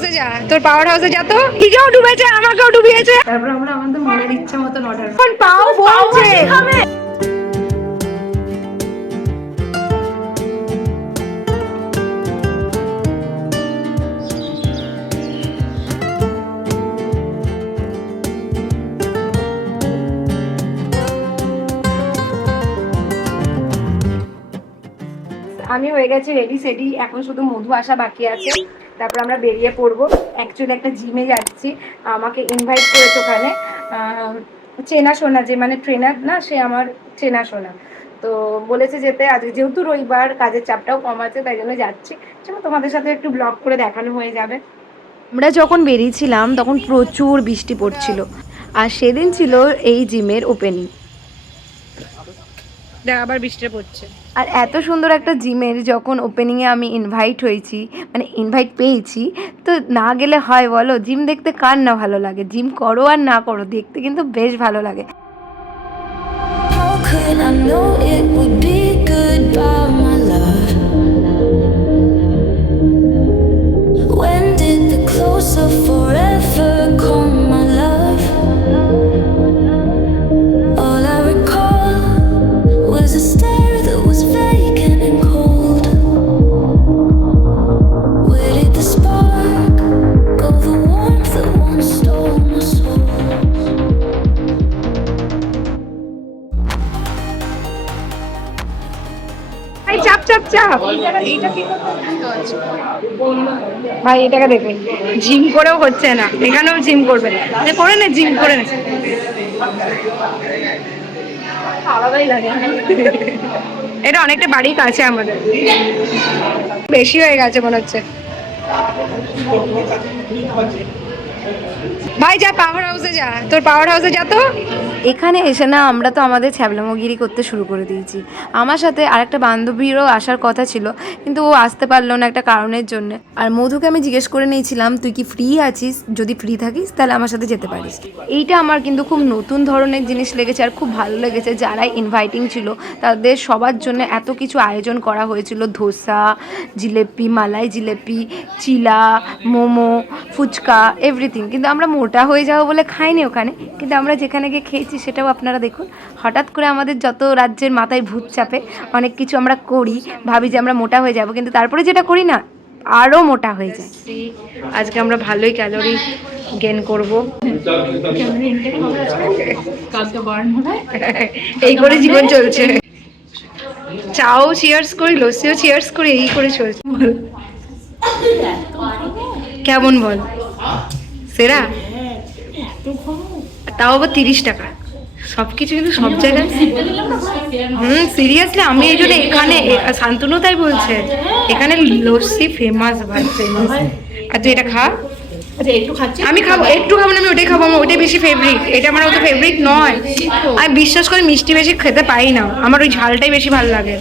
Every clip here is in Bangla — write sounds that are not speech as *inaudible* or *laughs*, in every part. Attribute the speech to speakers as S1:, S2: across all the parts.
S1: হাউসে যা। তোর পাওয়ার হাউসে যা তো। নিজেও ডুবেছে আমাকেও ডুবিয়েছে। তারপর আমরা আমাদের মনের ইচ্ছা মতন অর্ডার এখন পাও বলছে। আমি হয়ে গেছি রেডি সেডি এখন শুধু মধু আসা বাকি আছে। তারপর আমরা বেরিয়ে পড়ব। অ্যাকচুয়ালি একটা জিমে যাচ্ছি। আমাকে ইনভাইট করেছে ওখানে। চেনা শোনা যে মানে ট্রেনার না, সে আমার চেনা শোনা তো বলেছে যেতে, আজকে যেহেতু রবিবার, কাজের চাপটাও কম আছে, তাই জন্য যাচ্ছি। চলো তোমাদের সাথে একটু ব্লগ করে দেখানো হয়ে যাবে।
S2: আমরা যখন বেরিয়েছিলাম, তখন প্রচুর বৃষ্টি পড়ছিল। আর সেদিন ছিল এই জিমের ওপেনিং
S1: দেখ আবার বৃষ্টিটা পড়ছে।
S2: আর এত সুন্দর একটা জিমের যখন ওপেনিংয়ে আমি ইনভাইট হয়েছি মানে ইনভাইট পেয়েছি, তো না গেলে হয় বলো, জিম দেখতে কার না ভালো লাগে? জিম করো আর না করো, দেখতে কিন্তু বেশ ভালো লাগে।
S1: ভাই, এটাকে দেখবে জিম করেও হচ্ছে না। এখানেও জিম করবে। যে করে নে, জিম করে নে। এটা অনেকটা বাড়ি কাছে আমাদের। বেশি হয়ে গেছে মনে হচ্ছে। ভাই, যা পাওয়ার হাউসে যা। তোর পাওয়ার হাউসে যা তো।
S2: এখানে এসে না, আমরা তো আমাদের ছ্যাবলামগিরি করতে শুরু করে দিয়েছি। আমার সাথে আরেকটা বান্ধবীরও আসার কথা ছিল, কিন্তু ও আসতে পারল না একটা কারণের জন্য। আর মধুকে আমি জিজ্ঞেস করে নিয়েছিলাম, তুই কি ফ্রি আছিস? যদি ফ্রি থাকিস, তাহলে আমার সাথে যেতে পারিস। এইটা আমার কিন্তু খুব নতুন ধরনের জিনিস লেগেছে, আর খুব ভালো লেগেছে। যারাই ইনভাইটিং ছিল, তাদের সবার জন্য এত কিছু আয়োজন করা হয়েছিল। ধোসা, জিলেপি, মালাই জিলেপি, চিলা, মোমো, ফুচকা এভরিথিং কিন্তু আমরা মোটা হয়ে যাব বলে খাইনি ওখানে। কিন্তু আমরা যেখানে গিয়ে খেয়েছি সেটাও আপনারা দেখুন। হঠাৎ করে আমাদের যত রাজ্যের মাথায় ভূত চাপে, অনেক কিছু আমরা করি, ভাবি যে আমরা মোটা হয়ে যাব। কিন্তু তারপরে যেটা করি না আরও মোটা হয়ে যায়।
S1: আজকে আমরা ভালোই ক্যালোরি গেন করব। এই করে জীবন চলছে। চাও চিয়ার্স করি, লস্যিও চিয়ার্স করি, এই করে চলছে। কেমন বল? সেরা? তাও আবার তিরিশ টাকা। সব কিছু কিন্তু সব জায়গায় হুম সিরিয়াসলি আমি এই জন্য এখানে শান্তনু তাই বলছে এখানে লস্যি ফেমাস ভাই ফেমাস আর তুই এটা খা। আমি খাব একটু খাব না আমি ওটাই খাব আমার ওটাই বেশি ফেভারিট এটা আমার অত ফেভারিট নয়। আমি বিশ্বাস করে মিষ্টি বেশি খেতে পাই না। আমার ওই ঝালটাই বেশি ভালো লাগে।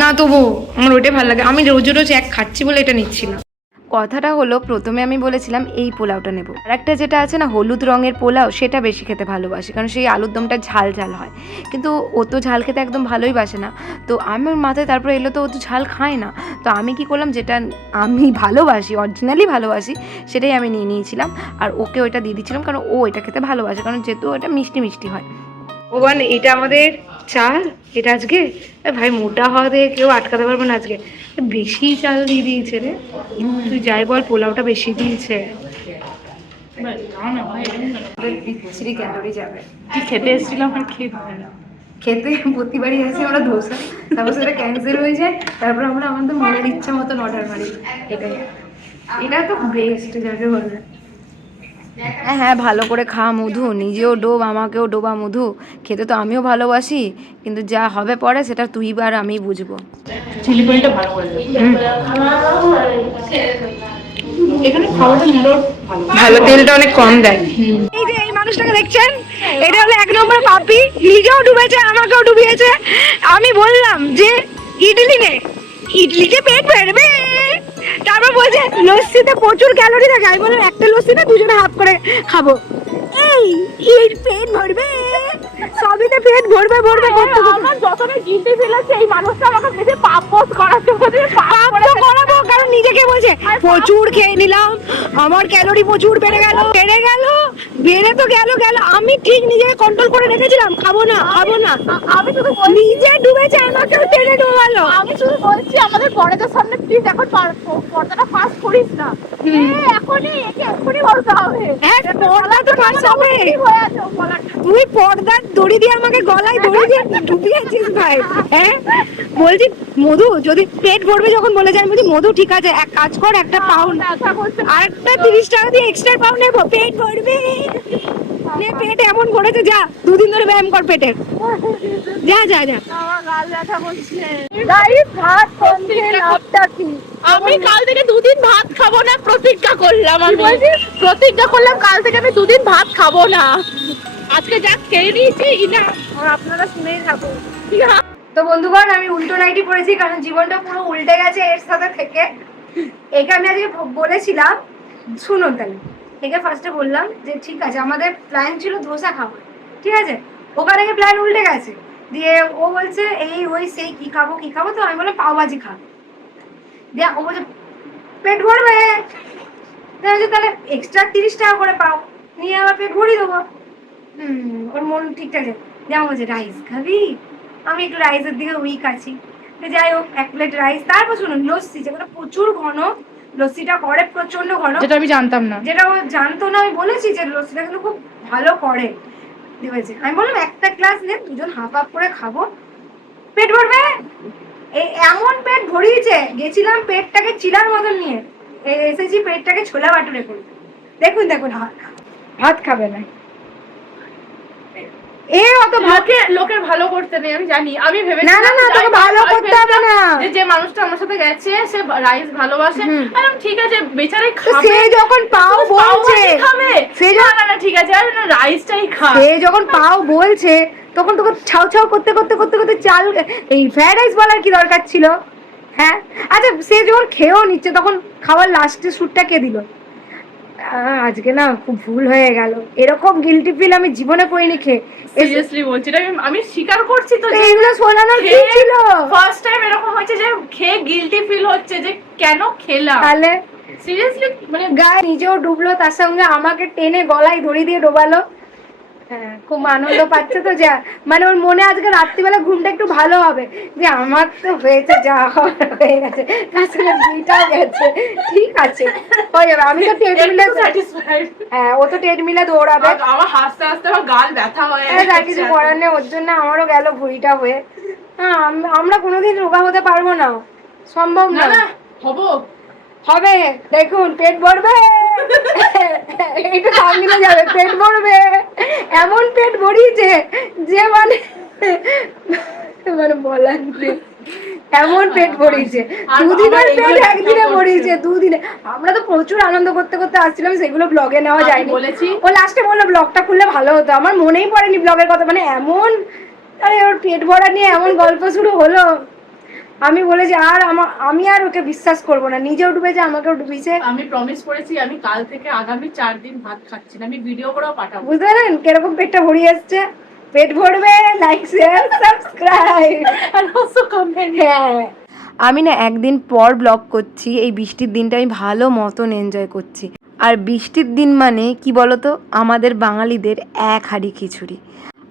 S1: না তবু আমার ওইটাই ভালো লাগে। আমি রোজ রোজ এক খাচ্ছি বলে এটা নিচ্ছি না।
S2: কথাটা হলো, প্রথমে আমি বলেছিলাম এই পোলাওটা নেব। আর একটা যেটা আছে না, হলুদ রঙের পোলাও, সেটা বেশি খেতে ভালোবাসি, কারণ সেই আলুর দমটা ঝাল ঝাল হয়। কিন্তু ও তো ঝাল খেতে একদম ভালোই বাসে না। তো আমার মাথায় তারপরে এলো তো ও তো ঝাল খায় না। তো আমি কি করলাম, যেটা আমি ভালোবাসি অরিজিনালি ভালোবাসি, সেটাই আমি নিয়ে নিয়েছিলাম। আর ওকে ওইটা দিয়ে দিয়েছিলাম কারণ ও এটা খেতে ভালোবাসে, কারণ যেহেতু ওটা মিষ্টি মিষ্টি হয়।
S1: ভগবান, এটা আমাদের চাল। এটা আজকে? ভাই মোটা হওয়া থেকে কেউ আটকাতে পারবে না আজকে। বেশি চাল দিয়ে দিয়েছে রে। তুই যাই বল পোলাওটা বেশি দিয়েছে। বিচ্ছিরি ক্যালোরি যাবে।
S3: খেতে এসেছিলাম আর খেতে?
S1: খেতে প্রতিবারই আসি আমরা ধোসা। তারপর সেটা ক্যান্সেল হয়ে যায়। তারপর আমরা আমাদের মনের ইচ্ছা মতন অর্ডার মারি এটাই। এটা তো বেস্ট যাকে বলে।
S2: হ্যাঁ হ্যাঁ ভালো করে খা মধু। নিজেও ডোব আমাকেও ডোবা মধু। খেতে তো আমিও ভালোবাসি কিন্তু যা হবে পরে সেটা তুই আর আমি বুঝব।
S3: ভালো করে দেবে। এখানে খাবারটা নিলেও ভালো।
S1: ভালো তেলটা অনেক কম দেয়। এই যে এই মানুষটাকে দেখছেন? এটা হলো এক নম্বর পাপি নিজেও ডুবেছে আমাকেও ডুবিয়েছে। আমি বললাম যে ইডলি নে ইডলিতে পেট ভরবে। তারপর বলছে লস্যিতে প্রচুর ক্যালোরি থাকে। আমি বললাম একটা লস্যিতে দুজনে হাফ করে খাব। এই এর পেট ভরবে। তো পেট ভরবে ভরবে করতে করতে।
S3: আমার যতটা জিতে ফেলেছে এই মানুষটা আমাকে বেশি পাপ করাচ্ছে বলে
S1: পাপ তো করাবো কারণ প্রচুর খেয়ে নিলাম আমার ক্যালোরি প্রচুর বেড়ে গেল বেড়ে গেল বেড়ে তো গেল গেল। আমি ঠিক নিজেকে কন্ট্রোল করে রেখেছিলাম খাব না খাব না।
S4: আমি শুধু
S1: নিজে ডুবেছে আমাকেও টেনে ডুবালো।
S4: আমি শুধু বলছি আমাদের পর্দার সামনে প্লিজ এখন পর্দাটা পাস করিস না। এখনই এখনই বলতে হবে।
S1: হ্যাঁ পর্দা তো পাস হবে।
S4: ঠিক হয়ে আছে ও গলাটা।
S1: তুই পর্দার দড়ি দিয়ে আমাকে গলায় দড়ি দিয়ে ডুবিয়েছিস ভাই হ্যাঁ? বলছি মধু যদি পেট ভরবে যখন বলে যায় আমি বলছি মধু ঠিক আছে এক কাজ কর একটা পাউন্ড
S4: ব্যথা করছে
S1: আর একটা তিরিশ টাকা দিয়ে এক্সট্রা পাউন্ড নেব। পেট ভরবে। নে পেট এমন ভরেছে যা দুদিন ধরে ব্যায়াম কর পেটে। যা যা যা।
S4: আমার গাল ব্যথা করছে গাইস ভাত কমছে লাভটা কি? আমি কাল থেকে দুদিন ভাত খাব না প্রতিজ্ঞা করলাম আমি। প্রতিজ্ঞা করলাম কাল থেকে আমি দুদিন ভাত খাব না। আজকে যা খেয়ে নিয়েছি ইনা আর আপনারা শুনেই থাকুন
S1: তো বন্ধুগণ আমি উল্টো নাইটি পড়েছি কারণ জীবনটা পুরো উল্টে গেছে এর সাথে থেকে। একে আমি আজকে বলেছিলাম শুনুন তাহলে। একে ফার্স্টে বললাম যে, ঠিক আছে, আমাদের প্ল্যান ছিল ধোসা খাব ঠিক আছে? ওখানে গিয়ে প্ল্যান উল্টে গেছে। দিয়ে ও বলছে, এই, ওই, সেই, কি খাব কি খাব? তো আমি বললাম, পাওভাজি খাব দিয়ে ও বলছে, পেট ভরবে? তাহলে এক্সট্রা তিরিশ টাকা করে পাও। নিয়ে আবার পেট ভরিয়ে দেবো। হুম, ওর মন ঠিকঠাক আছে যেমন বলছে রাইস খাবি? আমি একটু রাইসের দিকে উইক আছি। তো যাই হোক এক প্লেট রাইস তারপর শুনুন লস্যি যেগুলো প্রচুর ঘন লস্যিটা করে প্রচণ্ড ঘন।
S3: যেটা আমি জানতাম না।
S1: যেটা ও জানতো না আমি বলেছি যে লস্যিটা কিন্তু খুব ভালো করে। আমি বললাম একটা গ্লাস নে দুজন হাফ হাফ করে খাব। পেট ভরবে? এই এমন পেট ভরিয়েছে গেছিলাম পেটটাকে চিলার মতন নিয়ে। এসেছি পেটটাকে ছোলা বাটুরে করে। দেখুন দেখুন হাত ভাত খাবে না। এ অত
S3: লোকে লোকের ভালো করতে নেই আমি জানি আমি ভেবে
S1: না, না, না, তোকে ভালো করতে হবে না।
S3: যে যে মানুষটা আমার সাথে গেছে সে রাইস ভালোবাসে। ঠিক আছে খাবে।
S1: সে যখন পাও
S3: শুধু
S1: বলছে।
S3: খাবে।
S1: সে
S3: না না না ঠিক আছে আর না রাইসটাই খা।
S1: সে যখন পাও বলছে তখন তোকে ছাউ ছাউ করতে করতে করতে করতে চাল এই ফ্রাইড রাইস বলার কি দরকার ছিল? হ্যাঁ? আচ্ছা সে যখন খেয়েও নিচ্ছে তখন খাওয়ার লাস্টে সুটটা কে দিল? আজকে না খুব ভুল হয়ে গেল। এরকম গিলটি ফিল আমি জীবনে করিনি খেয়ে।
S3: সিরিয়াসলি বলছি এটা আমি- স্বীকার করছি তো
S1: এগুলো শোনানোর কি ছিল?
S3: ফার্স্ট টাইম এরকম হয়েছে যে খেয়ে গিলটি ফিল হচ্ছে যে কেন খেলাম?
S1: তাহলে
S3: সিরিয়াসলি মানে
S1: গায়ে নিজেও ডুবলো তার সঙ্গে আমাকে টেনে গলায় দড়ি দিয়ে ডোবালো। হ্যাঁ খুব আনন্দ পাচ্ছে তো? যা মানে ওর মনে আজকে রাত্রিবেলা ঘুমটা একটু ভালো হবে। যে আমার তো হয়েছে যা হয়ে গেছে। তার সঙ্গে দুইটাও গেছে। ঠিক আছে। হয়ে যাবে। আমি তো ট্রেডমিলে হ্যাঁ ও তো ট্রেডমিলে দৌড়াবে।
S3: আমার হাসতে হাসতে আমার গাল ব্যথা হয়ে গেছে।
S1: কিছু করার নেই। ওর জন্য আমারও গেল ভুঁড়িটা হয়ে। হ্যাঁ আমরা কোনোদিন রোগা হতে পারব না। সম্ভব
S3: না হব।
S1: হবে দেখুন পেট ভরবে। একটু সামনে যাবে পেট ভরবে। এমন পেট ভরিয়েছে যে মানে মানে বলার এমন পেট ভরিয়েছে। দুদিনের
S3: আমার
S1: পেট একদিনে ভরিয়েছে দুদিনে। আমরা তো প্রচুর আনন্দ করতে করতে আসছিলাম সেগুলো ব্লগে নেওয়া যায়নি।
S3: বলেছি।
S1: ও লাস্টে বলল ব্লগটা খুললে ভালো হতো। আমার মনেই পড়েনি ব্লগের কথা মানে এমন আরে ওর পেট ভরা নিয়ে এমন গল্প শুরু হলো। আমি বলেছি আর আমার আমি আর ওকে বিশ্বাস করব না। নিজেও ডুবেছে আমাকেও ডুবিয়েছে
S3: আমি প্রমিস করেছি আমি কাল থেকে আগামী চার দিন ভাত খাচ্ছি না আমি ভিডিও করেও পাঠাবো।
S1: বুঝতে পারেন কীরকম পেটটা ভরিয়ে আসছে? পেট ভরবে? লাইক শেয়ার সাবস্ক্রাইব
S3: আর অলসো কমেন্ট
S1: হ্যাঁ।
S5: আমি না একদিন পর ব্লগ করছি এই বৃষ্টির দিনটা আমি ভালো মতন এনজয় করছি। আর বৃষ্টির দিন মানে কি বলতো? আমাদের বাঙালিদের এক হাঁড়ি খিচুড়ি।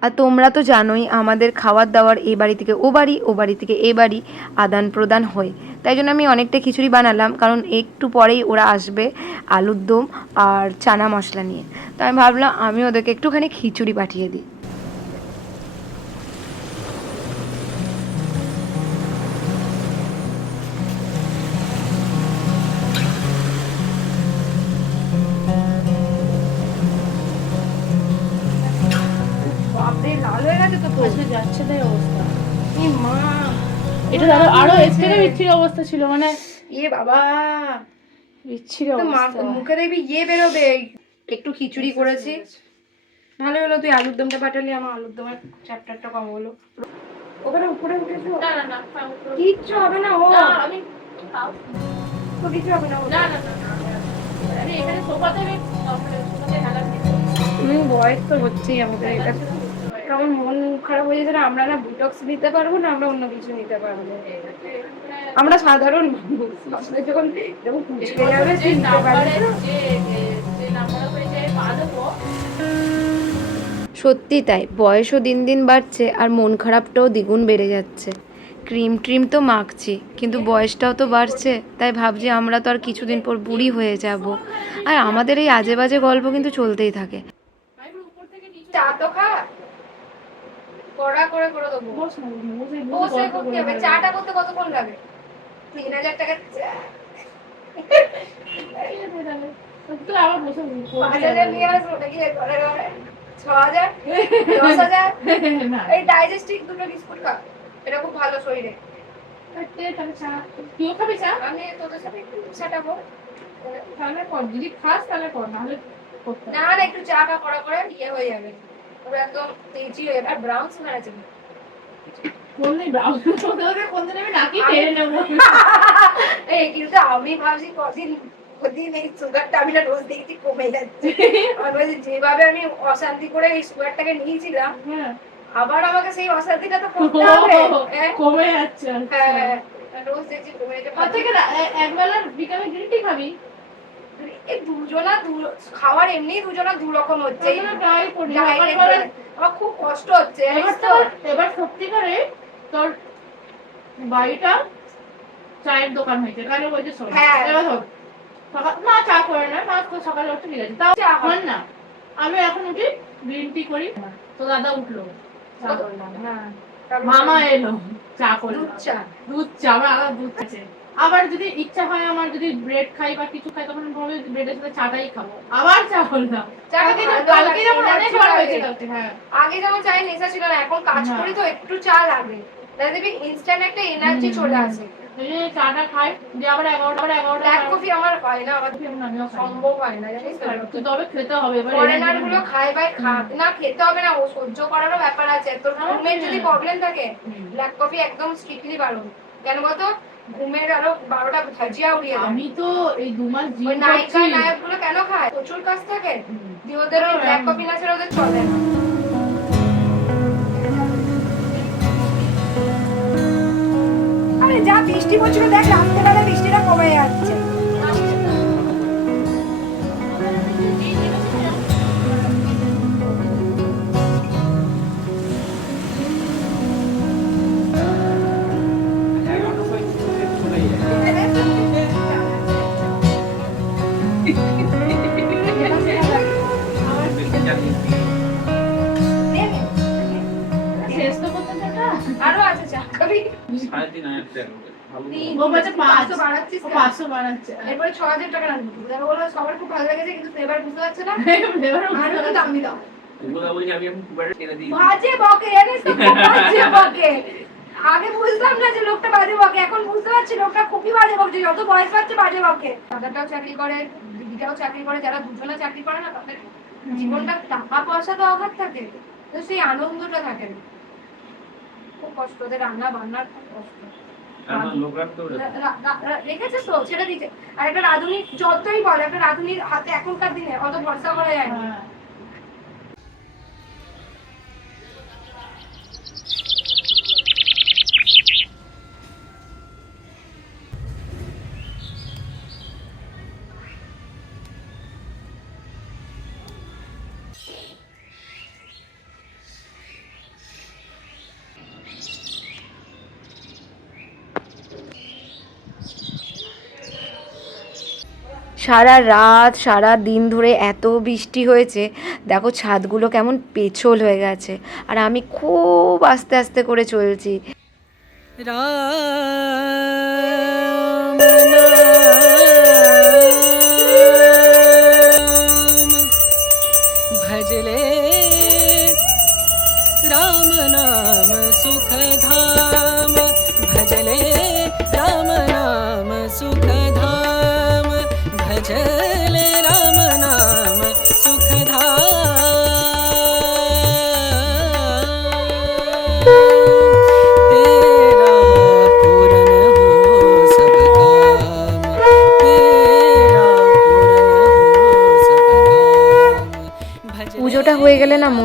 S5: আর তোমরা তো জানোই আমাদের খাওয়ার দাওয়ার এ বাড়ি থেকে ও বাড়ি ও বাড়ি থেকে এ বাড়ি আদান প্রদান হয়। তাই জন্য আমি অনেকটা খিচুড়ি বানালাম, কারণ একটু পরেই ওরা আসবে আলুর দম আর চানা মশলা নিয়ে। তো আমি ভাবলাম আমি ওদেরকে একটুখানি খিচুড়ি পাঠিয়ে দিই।
S1: লাল হয়ে গেছে তো
S3: আজকে যাচ্ছে তাই অবস্থা।
S1: এই মা
S3: এটা আরও আরও এর থেকে বিচ্ছিরি অবস্থা ছিল মানে
S1: এ বাবা
S3: বিচ্ছিরি
S1: মা
S3: অবস্থা।
S1: মুখে দেখবি ইয়ে বেরোবে। একটু খিচুড়ি করেছি। ভালো হলো তুই আলুর দমটা পাঠালি আমার আলুর দমের চ্যাপ্টারটা কম হলো। ওখানে উপরে উঠেছো?
S3: না না না
S1: কিচ্ছু হবে না ও।
S3: আমি
S1: তো কিছু হবে না
S3: না এখানে সোফাতে আমি
S1: তো হচ্ছেই আমাদের এটা কেমন মন খারাপ হয়ে যাচ্ছে আমরা না বুটক্স নিতে পারব না আমরা অন্য কিছু নিতে পারব। আমরা সাধারণ মানুষ। যখন যখন কুচকে যাবে
S3: যে
S1: নিতে পারবি। সত্যি তাই বয়সও দিন দিন বাড়ছে আর মন খারাপটাও দ্বিগুণ বেড়ে যাচ্ছে। ক্রিম ট্রিম তো মাখছি কিন্তু বয়সটাও তো বাড়ছে তাই ভাবছি আমরা তো আর কিছুদিন পর বুড়ি হয়ে যাব। আর আমাদের এই আজে বাজে গল্প কিন্তু চলতেই থাকে। চা তো খা কড়া করে করে দেবো।
S3: বসে
S1: করতে হবে। চাটা করতে কতক্ষণ লাগে? তিন হাজার টাকা চা।
S3: তো আবার বসে
S1: পাঁচ হাজার নিয়ে আসব নাকি ঘরে ঘরে? ছ হাজার? দশ হাজার? *laughs* এই ডাইজেস্টিক দুটো বিস্কুট খা। এটা খুব ভালো শরীরে।
S3: চা। তুইও খাবি চা?
S1: আমি তোদের সাথে একটু ছাটাবো
S3: তাহলে কর যদি খাস তাহলে কর নাহলে
S1: না না একটু চা টা করা করে ইয়ে হয়ে যাবে। পুরো একদম তেজি হয়ে ব্রাউন আছে।
S3: আমি *laughs*
S1: কিন্তু ভাবছি কদিন কদিন এই সুগারটা আমি না রোজ দেখছি কমে যাচ্ছে। যেভাবে আমি অশান্তি করে এই সুগারটাকে নিয়েছিলাম
S3: হ্যাঁ।
S1: আবার আমাকে সেই অশান্তিটা তো করতে হবে। *laughs* হ্যাঁ।
S3: কমে যাচ্ছে।
S1: হ্যাঁ, হ্যাঁ। রোজ দেখছি কমে যাচ্ছে।
S3: একবেলা বিকালে গ্রিন টি খাবি?
S1: এই দুজনা খাওয়ার এমনি দুজনা দু রকম হচ্ছে আমার খুব কষ্ট হচ্ছে
S3: এবার সত্যিকারে তোর বাড়িটা চায়ের দোকান হয়েছে। কারণ ওই যে শোন
S1: হ্যাঁ।
S3: সকাল না চা করে না মা তো সকালে উঠে ঠিক আছে। তাও
S1: হয়।
S3: না আমি এখন উঠি গ্রিন টি করি। তো দাদা উঠল।
S1: হ্যাঁ।
S3: মামা এলো। চা করলাম
S1: দুধ চা।
S3: দুধ চা আমার আলাদা দুধ আছে। আবার যদি ইচ্ছা হয় আমার যদি ব্রেড খাই বা কিছু খাই তখন ভাবে ব্রেডের সাথে চাটাই খাব। আবার চা করলাম।
S1: চাটা
S3: কালকে কালকে যেমন অনেকবার হয়েছে কালকে হ্যাঁ।
S1: আগে যেমন চায়ের নেশা ছিল না এখন কাজ। করি তো একটু চা লাগে। তাই দেখবি ইনস্ট্যান্ট একটা এনার্জি চলে আসে।
S3: চাটা খাই দিয়ে আবার এগারোটা আবার এগারোটা
S1: ব্ল্যাক কফি আমার হয় না আমার সম্ভব না জানিস তো?
S3: তো তবে খেতে হবে এবার
S1: ফরেনারগুলো খায় ভাই খা না খেতে হবে না ও সহ্য করারও ব্যাপার আছে। তোর ঘুমের যদি
S3: হ্যাঁ।
S1: প্রবলেম থাকে ব্ল্যাক কফি একদম স্ট্রিক্টলি বারণ। কেন বলতো? ঘুমের আরও বারোটা ধাজিয়া উড়িয়ে
S3: আমি তো এই দু মাস জিম
S1: নায়িকা নায়কগুলো কেন খায়? প্রচুর কাজ থাকে। দিয়ে ওদের ব্ল্যাক কফি না ছাড়া ওদের চলে না। আরে যা বৃষ্টি পড়ছিল দেখ রাত্রেবেলা বৃষ্টিটা কমে যাচ্ছে।
S6: সাড়ে তিন হাজার টাকা।
S1: এরপরে ছ হাজার টাকা রাখব। সবার খুব ভালো লেগেছে কিন্তু বুঝতে পারছে না। *laughs* দাও। আগে বুঝতাম না যে লোকটা বাজে বকে এখন বুঝতে পারছি লোকটা খুবই বাজে বকে যত বয়স পাচ্ছে বাজে বকে। দাদাটাও চাকরি করে দিদিটাও চাকরি করে যারা দুজনে চাকরি করে না তাদের জীবনটা টাকা পয়সা তো অভাব থাকে তো সেই আনন্দটা থাকে না। খুব কষ্ট ওদের রান্না বান্নার খুব কষ্ট। রা- রা- রেখেছে তো ছেড়ে দিচ্ছে আর একটা রাঁধুনি যতই বলে একটা রাঁধুনির হাতে এখনকার দিনে অত ভরসা করা যায় না। সারা রাত, সারা দিন ধরে এত বৃষ্টি হয়েছে। দেখো ছাদগুলো কেমন পেছল হয়ে গেছে। আর আমি খুব আস্তে আস্তে করে চলছি।
S4: राम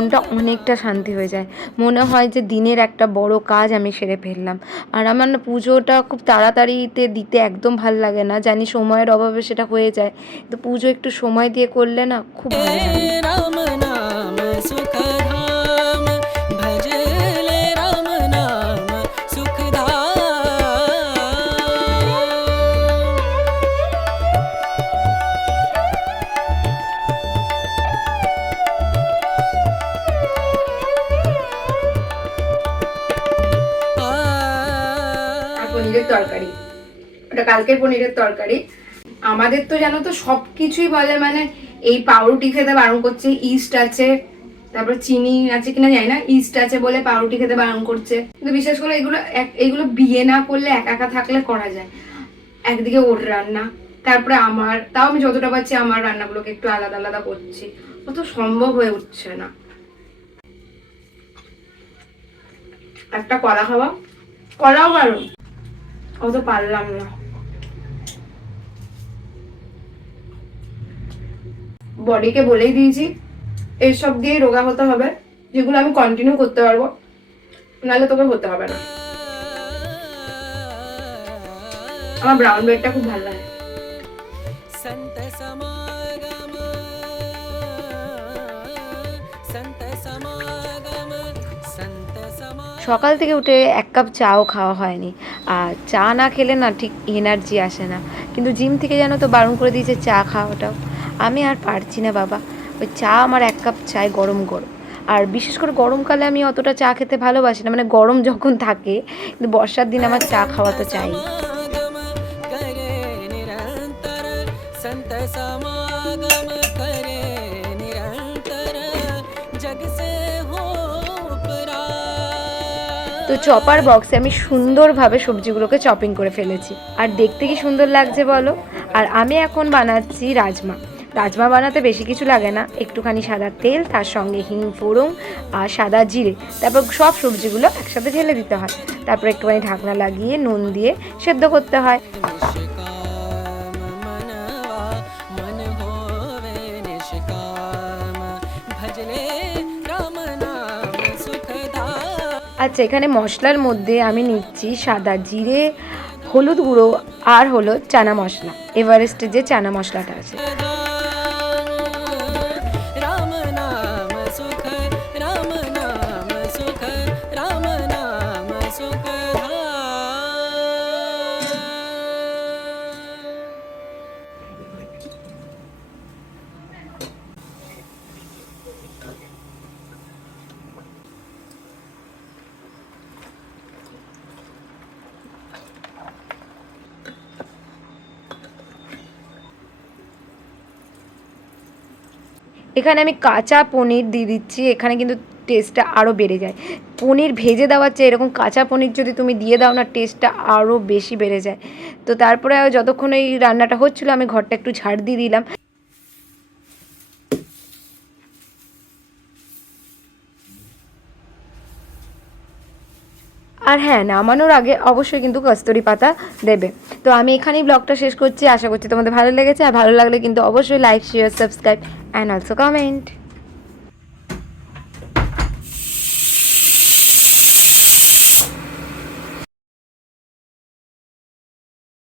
S1: মনটা অনেকটা শান্তি হয়ে যায়। মনে হয় যে দিনের একটা বড় কাজ আমি সেরে ফেললাম। আর আমার না পুজোটা খুব তাড়াতাড়িতে দিতে একদম ভালো লাগে না। জানি সময়ের অভাবে সেটা হয়ে যায়। তো পুজো একটু সময় দিয়ে করলে না খুব ভালো লাগে।
S7: কালকের পনিরের তরকারি। আমাদের তো জানো তো সব কিছুই বলে মানে এই পাউরুটি খেতে বারণ করছে, ইস্ট আছে, তারপর চিনি আছে কিনা জানি না, ইস্ট আছে বলে পাউরুটি খেতে বারণ করছে। কিন্তু বিশেষ করে এগুলো এগুলো বিয়ে না করলে একা একা থাকলে করা যায়। একদিকে ওর রান্না, তারপরে আমার, তাও আমি যতটা পারছি আমার রান্নাগুলোকে একটু আলাদা আলাদা করছি। অত সম্ভব হয়ে উঠছে না। একটা কলা খাওয়া, কলাও পারো অত পারলাম না। বডিকে বলেই দিয়েছি এইসব দিয়েই রোগা হতে হবে যেগুলো আমি কন্টিনিউ করতে পারব নাহলে তোকে হতে হবে না। আমার ব্রাউন ব্রেডটা খুব ভালো লাগে।
S1: সকাল থেকে উঠে এক কাপ চাও খাওয়া হয়নি। আর চা না খেলে না ঠিক এনার্জি আসে না। কিন্তু জিম থেকে যেন তো বারণ করে দিয়েছে চা খাওয়াটাও। আমি আর পারছি না, বাবা। ওই চা আমার এক কাপ চাই, গরম গরম। আর বিশেষ করে গরমকালে আমি অতটা চা খেতে ভালোবাসি না। মানে গরম যখন থাকে, কিন্তু বর্ষার দিন আমার চা খাওয়া তো চাই। তো চপার বক্সে আমি সুন্দরভাবে সবজিগুলোকে চপিং করে ফেলেছি। আর দেখতে কি সুন্দর লাগছে বলো? আর আমি এখন বানাচ্ছি রাজমা। রাজমা বানাতে বেশি কিছু লাগে না। একটুখানি সাদা তেল, তার সঙ্গে হিং ফোড়ং আর সাদা জিরে। তারপর সব সবজিগুলো একসাথে ঢেলে দিতে হয়। তারপর একটুখানি ঢাকনা লাগিয়ে, নুন দিয়ে সেদ্ধ করতে হয়। আচ্ছা এখানে মশলার মধ্যে আমি নিচ্ছি সাদা জিরে, হলুদ গুঁড়ো আর হলো চানা মশলা। এভারেস্টের যে চানা মশলাটা আছে। এখানে আমি কাঁচা পনির দিয়ে দিচ্ছি, এখানে কিন্তু টেস্টটা আরও বেড়ে যায়। পনির ভেজে দেওয়ার চেয়ে এরকম কাঁচা পনির যদি তুমি দিয়ে দাও না টেস্টটা আরও বেশি বেড়ে যায়। তো তারপরে যতক্ষণ এই রান্নাটা হচ্ছিল, আমি ঘরটা একটু ঝাড় দিয়ে দিলাম। আর হ্যাঁ নামানোর আগে অবশ্যই কিন্তু কস্তুরি পাতা দেবে। তো আমি এখানেই ব্লগটা শেষ করছি। আশা করছি তোমাদের ভালো লেগেছে। আর ভালো লাগলে কিন্তু অবশ্যই like share subscribe and also comment